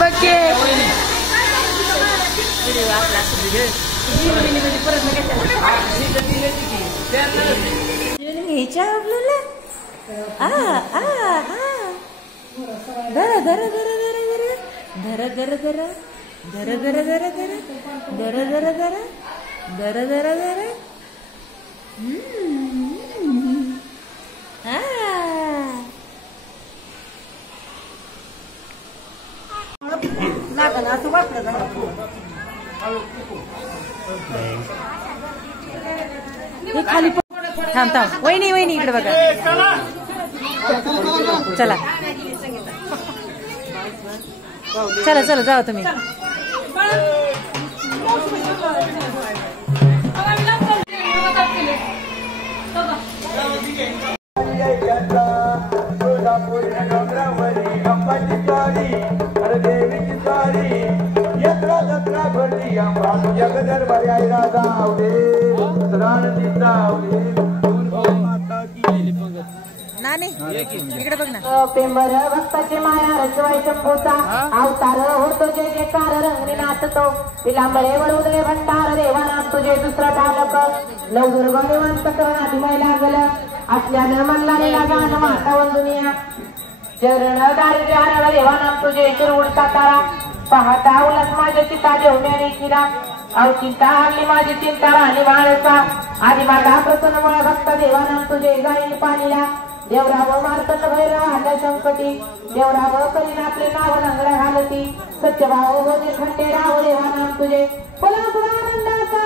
बघे घ्यायच्या आपल्याला धरा धरा धरा धरा धरा धरा धरा धरा धरा धरा धरा धरा धरा धरा धरा धरा असं वाटलं खाली थांब थांब वहिनी वहिनी इकडे बघा चला चला चला जाओ तुम्ही इकडे बघ ना पेंबर भक्ताची माया रचवाय शंभूचा अवतार होतो जे जे कार रंगणी नाचतो पिलांबरे वळुदे भंडार देवाना तुझे दुसरा बालक नवदुर्ग निवंत करणाधिमय लागल असल्यानं म्हणला नेला गाणं माता वंदुनिया चरण दारिद्र्य हरळ देवाना तुझे शिरवूड सातारा पाहता उलस माझ्या चिता जेवण्याने किरा अव चिंता हरली माझी चिंता राणी माणसा आधी माझा प्रसन्न मळ भक्त देवाना तुझे गाईन पाणीला देवराव मार्तंड भैरव आल्या संकटी देवराव करीन आपले नाव लंगड्या घालती सत्यभाव होते खंडे राव देवानाम तुझे बोला आनंदाचा